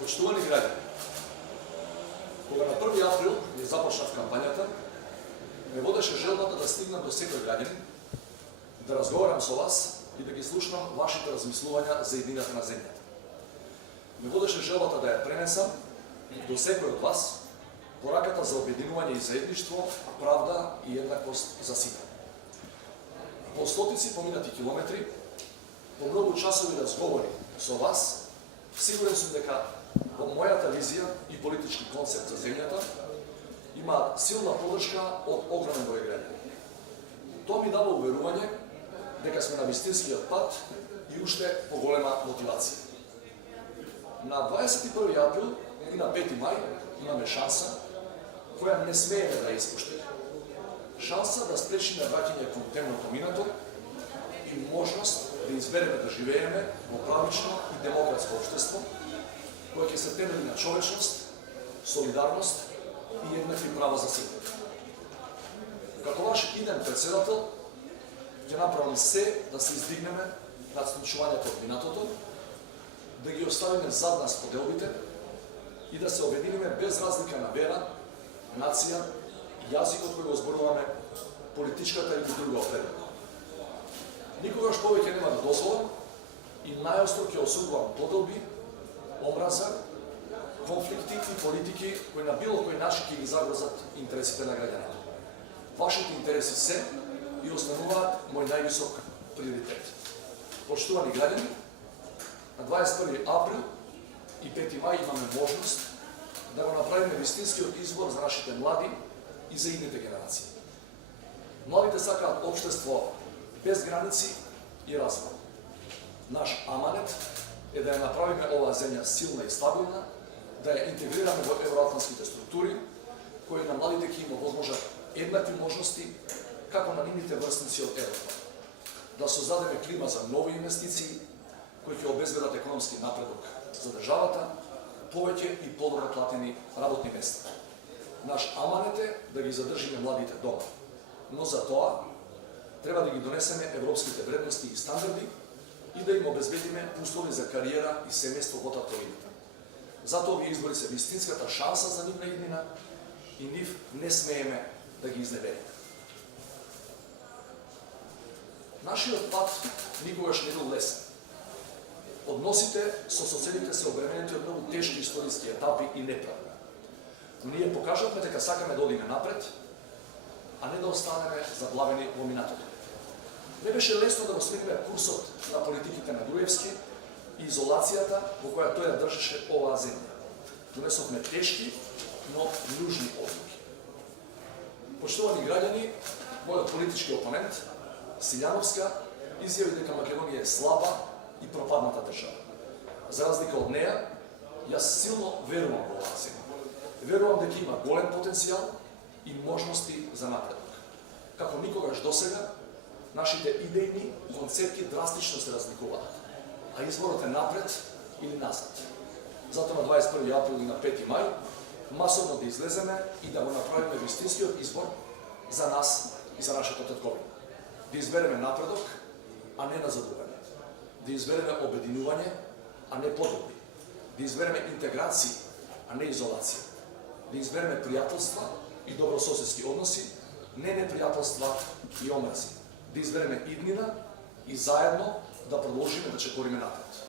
Почитувани граѓани, кога на 1 април ја започнав кампањата, ме водеше желбата да стигнам до секој граѓанин, да разговарам со вас и да ги слушнам вашите размислувања за иднината на земјата. Ме водеше желбата да ја пренесам до секој од вас пораката за обединување и заедништво, правда и еднаквост за сите. По стотици поминати километри, по многу часови разговори со вас, сигурен сум дека во мојата визија и политички концепт за земјата има силна подршка од огромен број граѓани. Тоа ми дава уверување дека сме на вистинскиот пат и уште поголема мотивација. На 21 април и на 5 мај имаме шанса која не смееме да испуштиме. Шанса да спречиме враќање кон темното минато и можност да избереме да живееме во правично и демократско општество кој ќе се темели на човечност, солидарност и еднакви права за сите. Како ваш иден председател, ќе направам се да се издигнеме над случувањето од минатото, да ги оставиме зад нас поделбите и да се обединиме без разлика на вера, нација, јазикот кој го зборуваме, политичката или друга опредба. Никогаш повеќе нема да дозволам и најостро ќе осудувам поделби, омраза, конфликти и политики кои на било кој начин ќе ги загрозат интересите на граѓаните. Вашите интереси се и остануваат мој највисок приоритет. Почитувани граѓани, на 21 април и 5 мај имаме можност да го направиме вистинскиот избор за нашите млади и за идните генерации. Младите сакаат општество без граници и раздел. Наш аманет е да ја направиме оваа земја силна и стабилна, да ја интегрираме во евроатлантските структури, кои на младите ќе има возможат еднакви можности како на нивните врсници од Европа. Да создадеме клима за нови инвестиции, кои ќе обезбедат економски напредок за државата, повеќе и подобро платени работни места. Наш аманет е да ги задржиме младите дома, но за тоа треба да ги донесеме европските вредности и стандарди и да им обезбедиме услови за кариера и семејство во татковината. Затоа овие избори се вистинската шанса за нивна иднина и нив не смееме да ги изневериме. Нашиот пат никогаш не бил лесен. Односите со соседите се обременети од многу тешки историски етапи и неправда. Но ние покажавме дека сакаме да одиме напред, а не да останеме заглавени во минатото. Не беше лесно да го смениме курсот на политиките на Груевски и изолацијата во која тој ја држеше оваа земја. Донесовме тешки, но нужни одлуки. Почитувани граѓани, мојот политички опонент, Силјановска, изјави дека Македонија е слаба и пропадната држава. За разлика од неја, јас силно верувам во оваа земја. Верувам дека има голем потенцијал и можности за напредок. Како никогаш досега, нашите идејни концепти драстично се разликуваат, а изборот е напред или назад. Затоа на 21 април и на 5 мај масовно да излеземе и да го направиме вистинскиот избор за нас и за нашата татковина. Да избереме напредок, а не назадување. Да избереме обединување, а не поделби. Да избереме интеграција, а не изолација. Да избереме пријателства и добрососедски односи, не непријателства и омрази. Да избереме иднина и заедно да продолжиме да чекориме напред.